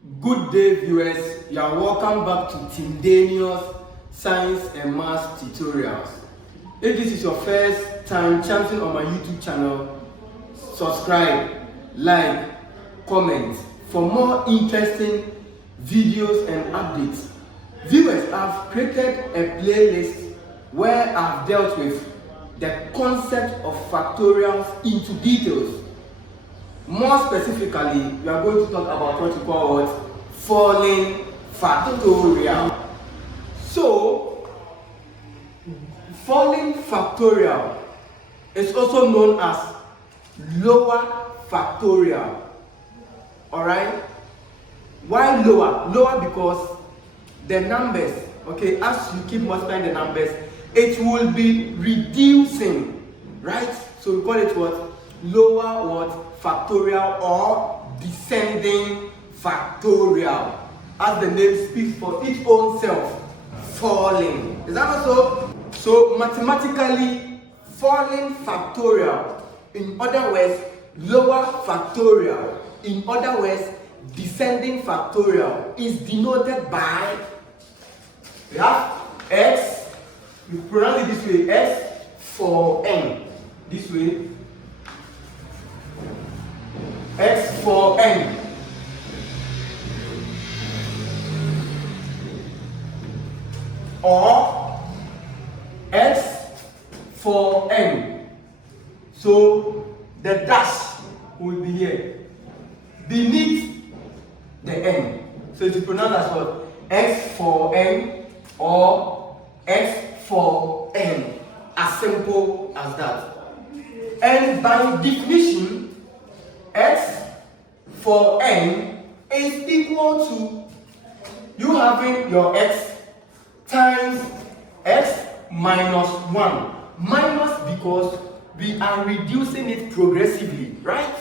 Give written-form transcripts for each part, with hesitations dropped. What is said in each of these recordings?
Good day, viewers. You are welcome back to Tindanious Science and Math Tutorials. If this is your first time chancing on my YouTube channel, subscribe, like, comment for more interesting videos and updates. Viewers, I've created a playlist where I've dealt with the concept of factorials into details. More specifically, we are going to talk about what we call falling factorial. So, falling factorial is also known as lower factorial. Alright? Why lower? Lower because the numbers, okay, as you keep multiplying the numbers, it will be reducing, right? So we call it what? Lower what? Factorial or descending factorial. As the name speaks for its own self, falling. Is that also? So mathematically, falling factorial, in other words, lower factorial, in other words, descending factorial, is denoted by, we have x, we pronounce it this way, x for n, this way, x for n, or x for n. So the dash will be here beneath the n. So it is pronounced as what? X for n or x for n. As simple as that. And by definition, x for n is equal to you having your x times x minus 1. Minus because we are reducing it progressively, right?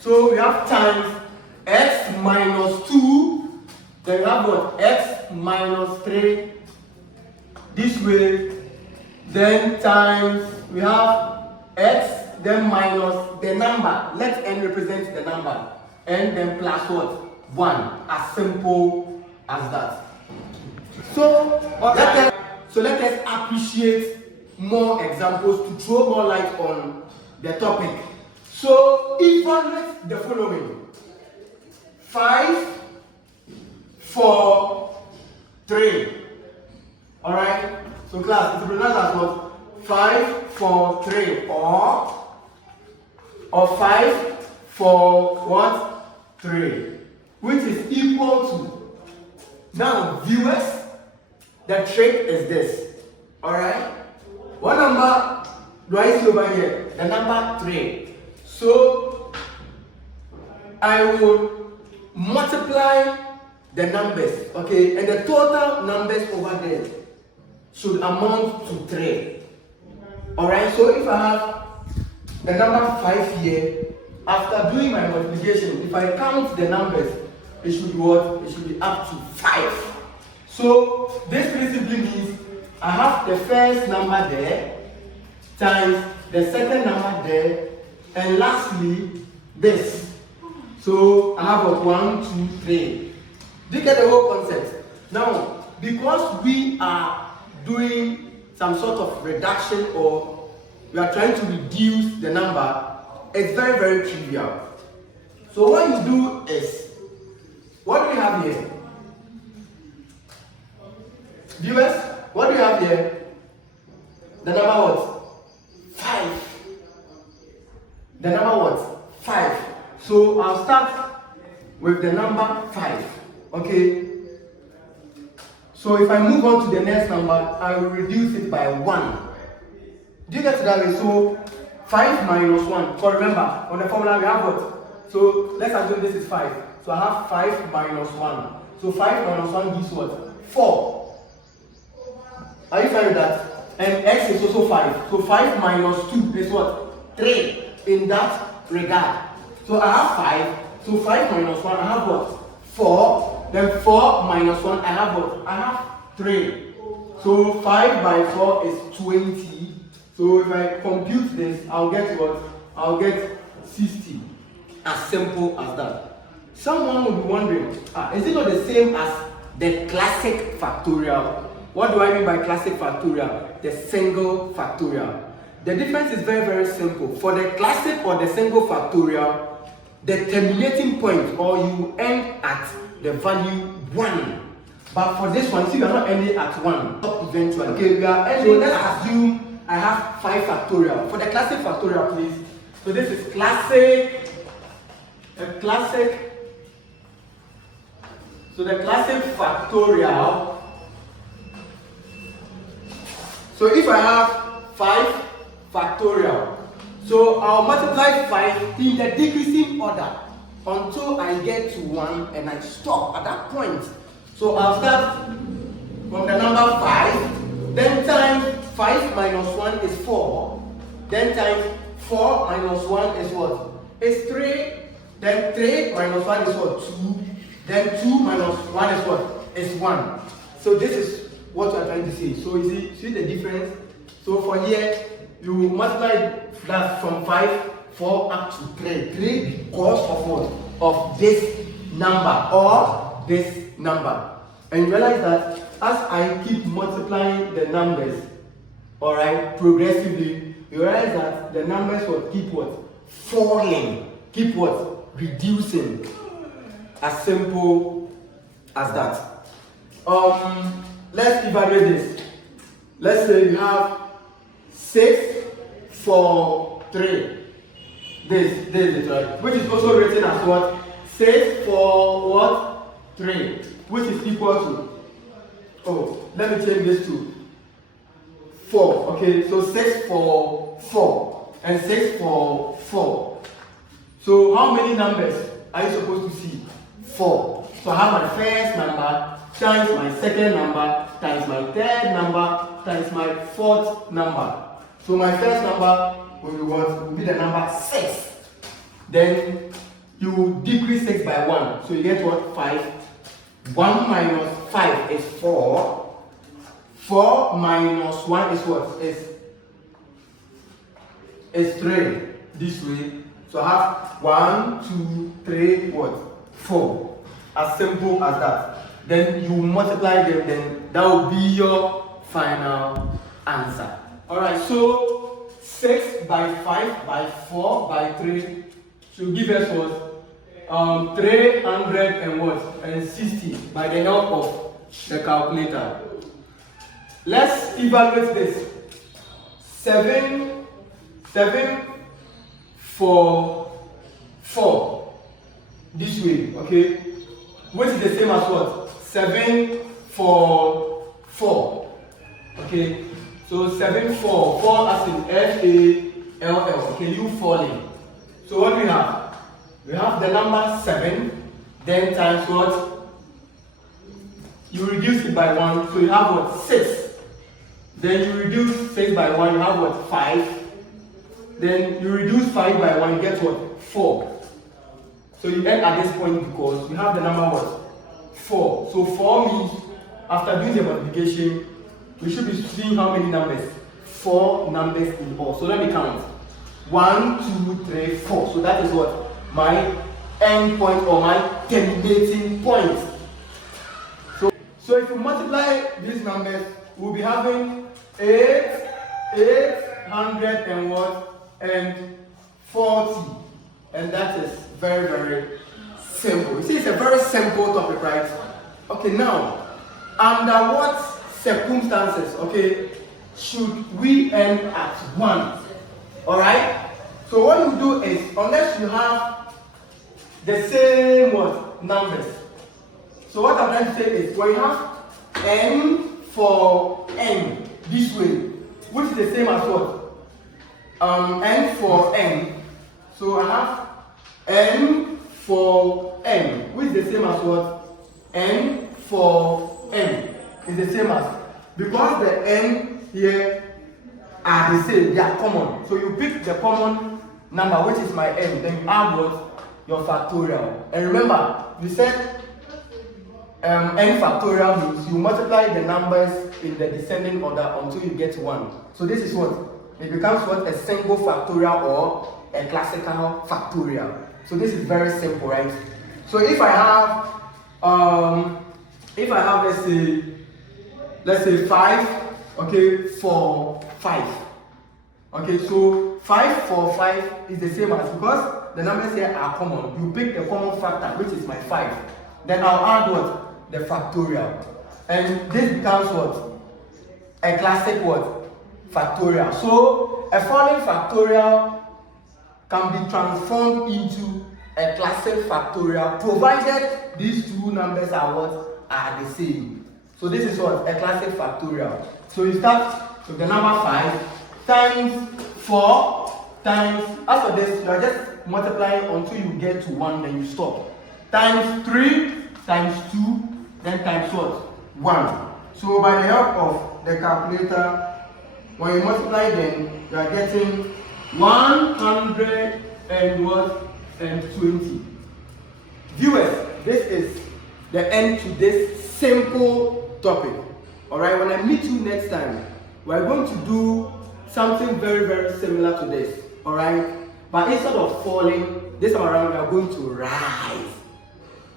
So we have times x minus 2, then we have what? X minus 3, this way, then times we have x, then minus the number, let n represent the number, and then plus what? 1, as simple as that. So let us appreciate more examples to throw more light on the topic. So evaluate the following: 5, 4, 3. Alright? So class, it's pronounced as what? 5, 4, 3, or 5, 4, what? 3, which is equal to, now viewers, the trick is this, alright? What number do I see over here? The number 3. So I will multiply the numbers, okay? And the total numbers over there should amount to 3. Alright, so if I have the number 5 here, after doing my multiplication, if I count the numbers, it should be what? It should be up to 5. So this principally means I have the first number there times the second number there, and lastly this. So I have what? 1, 2, 3. Do you get the whole concept? Now, because we are doing some sort of reduction, or we are trying to reduce the number, it's very, very trivial. So what you do is, what do we have here? Viewers, what do you have here? The number what? 5. The number what? 5. So I'll start with the number 5. Okay? So if I move on to the next number, I will reduce it by 1. Do you get it that way? So 5 minus 1. So remember, on the formula we have what? So let's assume this is 5. So I have 5 minus 1. So 5 minus 1 gives what? 4. Are you fine with that? And x is also 5. So 5 minus 2 is what? 3 in that regard. So I have 5. So 5 minus 1, I have what? 4. Then 4 minus 1, I have what? I have 3. So 5 by 4 is 20. So if I compute this, I'll get what? I'll get 60. As simple as that. Someone will be wondering, is it not the same as the classic factorial? What do I mean by classic factorial? The single factorial. The difference is very, very simple. For the classic or the single factorial, the terminating point, or you end at the value 1. But for this one, see, you are not ending at 1. Eventually. Okay, we are ending. So let's assume I have 5 factorial. For the classic factorial, please. So this is classic. So the classic factorial. So if I have 5 factorial, so I'll multiply 5 in the decreasing order until I get to 1 and I stop at that point. So I'll start from the number 5, then times 5 minus 1 is 4, then times 4 minus 1 is what? Is 3, then 3 minus 1 is what? 2, then 2 minus 1 is what? Is 1. So this is what we are trying to say. So you see the difference? So for here, you multiply that from 5, 4 up to 3. 3 because of what? Of this number or this number. And realize that as I keep multiplying the numbers, alright, progressively, you realize that the numbers will keep what? Falling. Keep what? Reducing. As simple as that. Let's evaluate this. Let's say you have 6, 4, 3. This is right. Which is also written as what? 6, 4, what? 3. Which is equal to, oh, let me change this to 4. Okay, so 6, 4, 4. And 6, 4, 4. So how many numbers are you supposed to see? 4. So I have my first number times my second number times my third number times my fourth number. So my first number will be what? Will be the number 6. Then you decrease 6 by 1. So you get what? 5. 1 minus 5 is 4. 4 minus 1 is what? Is 3. This way. So I have 1, 2, 3, what? 4. As simple as that. Then you multiply them, then that will be your final answer. Alright, so 6 by 5 by 4 by 3 should give us what? 360 by the help of the calculator. Let's evaluate this. 7, 4, 4. This way, okay? Which is the same as what? 7, 4, 4. Okay? So 7, 4. 4 as in F-A-L-L. Okay, you falling. So what do we have? We have the number 7, then times what? You reduce it by 1, so you have what? 6. Then you reduce 6 by 1, you have what? 5. Then you reduce 5 by 1, you get what? 4. So you end at this point because you have the number what? 4. So 4 means after doing the multiplication, we should be seeing how many numbers? 4 numbers in all. So let me count. 1, 2, 3, 4. So that is what? My end point or my terminating point. So if you multiply these numbers, we'll be having 800 and what? And 40. And that is very, very simple. You see, it's a very simple topic, right? Okay, now, under what circumstances, okay, should we end at 1? Alright? So what you do is, unless you have the same what? Numbers. So what I'm trying to say is, when you have n for n this way, which is the same as what? N for n. So I have n for n, which is the same as what? N for n is the same as, because the n here are the same, they are common. So you pick the common number, which is my n, then you add what? Your factorial. And remember, we said n factorial means you multiply the numbers in the descending order until you get 1. So this is what? It becomes what? A single factorial or a classical factorial. So this is very simple, right? So if I have let's say 5, okay, for 5. Okay, so 5 for 5 is the same as, because the numbers here are common, you pick the common factor, which is my 5. Then I'll add what? The factorial. And this becomes what? A classic what? Factorial. So a following factorial can be transformed into a classic factorial, provided these two numbers are what? Are the same. So this is what? A classic factorial. So you start with the number 5 times 4 times, as for this, you are just multiplying until you get to 1, then you stop. Times 3 times 2, then times what? 1. So by the help of the calculator, when you multiply them, you are getting 100 and what? And 20. Viewers, this is the end to this simple topic. Alright, when I meet you next time, we're going to do something very, very similar to this. Alright, but instead of falling, this time around we are going to rise.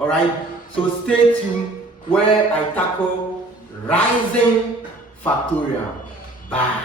Alright, so stay tuned where I tackle rising factorial. Bye.